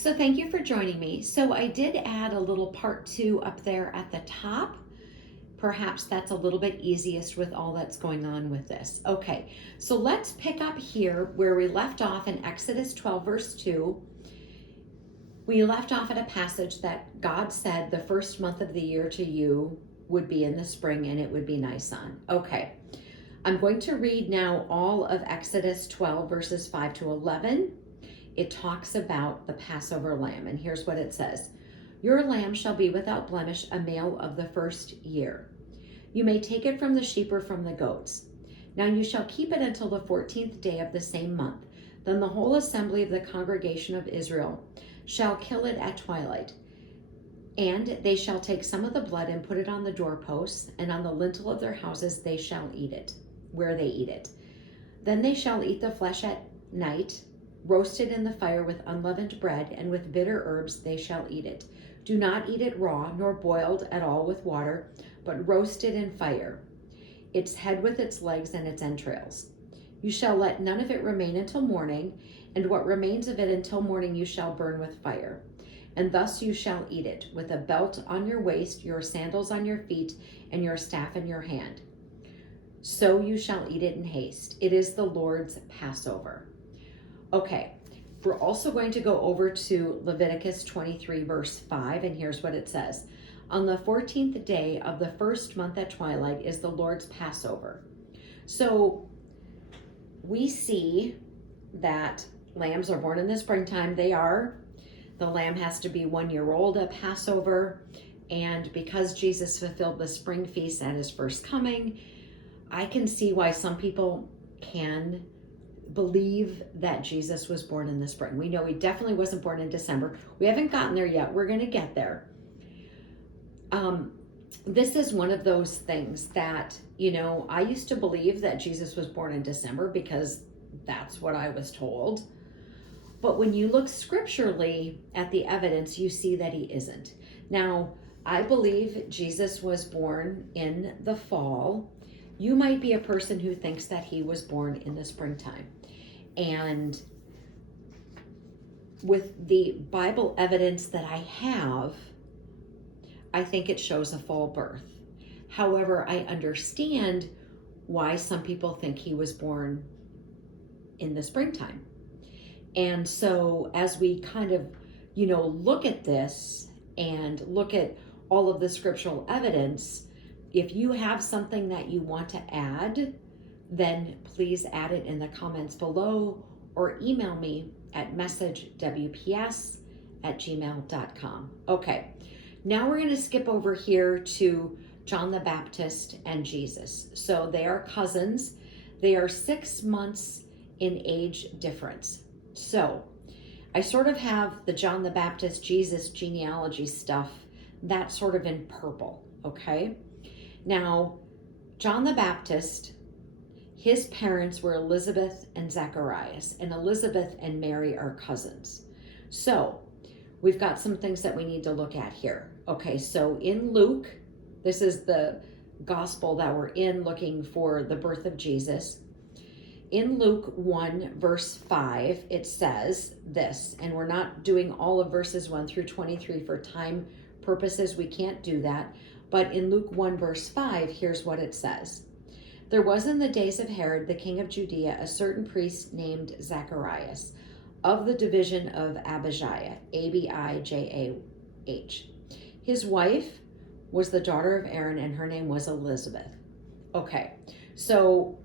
So thank you for joining me. So I did add a little part 2 up there at the top. Perhaps that's a little bit easiest with all that's going on with this. Okay, so let's pick up here where we left off in Exodus 12 verse 2. We left off at a passage that God said the first month of the year to you would be in the spring and it would be Nisan. Okay, I'm going to read now all of Exodus 12 verses 5 to 11. It talks about the Passover lamb, and here's what it says. Your lamb shall be without blemish, a male of the first year. You may take it from the sheep or from the goats. Now you shall keep it until the 14th day of the same month. Then the whole assembly of the congregation of Israel shall kill it at twilight. And they shall take some of the blood and put it on the doorposts, and on the lintel of their houses they shall eat it, where they eat it. Then they shall eat the flesh at night, roasted in the fire with unleavened bread, and with bitter herbs they shall eat it. Do not eat it raw, nor boiled at all with water, but roast it in fire, its head with its legs and its entrails. You shall let none of it remain until morning, and what remains of it until morning you shall burn with fire. And thus you shall eat it, with a belt on your waist, your sandals on your feet, and your staff in your hand. So you shall eat it in haste. It is the Lord's Passover. Okay, we're also going to go over to Leviticus 23 verse 5, and here's what it says. On the 14th day of the first month at twilight is the Lord's Passover. So we see that lambs are born in the springtime. The lamb has to be 1 year old at Passover, and because Jesus fulfilled the spring feast at his first coming, I can see why some people can believe that Jesus was born in the spring. We know he definitely wasn't born in December. We haven't gotten there yet. We're going to get there. This is one of those things that, I used to believe that Jesus was born in December because that's what I was told. But when you look scripturally at the evidence, you see that he isn't. Now, I believe Jesus was born in the fall. You might be a person who thinks that he was born in the springtime. And with the Bible evidence that I have, I think it shows a fall birth. However, I understand why some people think he was born in the springtime. And so as we kind of, look at this and look at all of the scriptural evidence, if you have something that you want to add, then please add it in the comments below or email me at messagewps@gmail.com. Okay, now we're going to skip over here to John the Baptist and Jesus. So they are cousins. They are 6 months in age difference. So I sort of have the John the Baptist, Jesus genealogy stuff, that's sort of in purple, okay? Now, John the Baptist, his parents were Elizabeth and Zacharias, and Elizabeth and Mary are cousins. So we've got some things that we need to look at here. Okay, so in Luke, this is the gospel that we're in looking for the birth of Jesus. In Luke 1 verse 5, it says this, and we're not doing all of verses 1 through 23 for time purposes. We can't do that. But in Luke 1 verse 5, here's what it says. There was in the days of Herod, the king of Judea, a certain priest named Zacharias, of the division of Abijah, Abijah. His wife was the daughter of Aaron, and her name was Elizabeth. Okay, so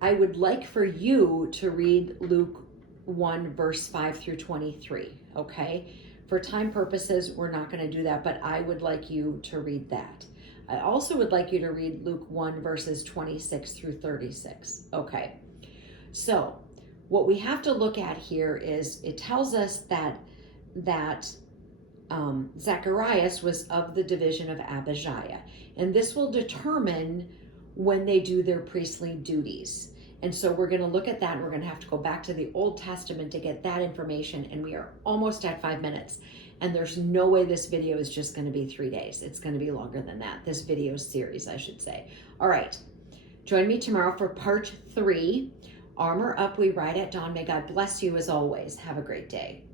I would like for you to read Luke 1 verse 5 through 23, okay? For time purposes, we're not going to do that, but I would like you to read that. I also would like you to read Luke 1 verses 26 through 36. Okay, so what we have to look at here is it tells us that Zacharias was of the division of Abijah, and this will determine when they do their priestly duties. And so we're going to look at that. We're going to have to go back to the Old Testament to get that information, and we are almost at 5 minutes. And there's no way this video is just going to be 3 days. It's going to be longer than that. This video series, I should say. All right. Join me tomorrow for part 3. Armor up, we ride at dawn. May God bless you as always. Have a great day.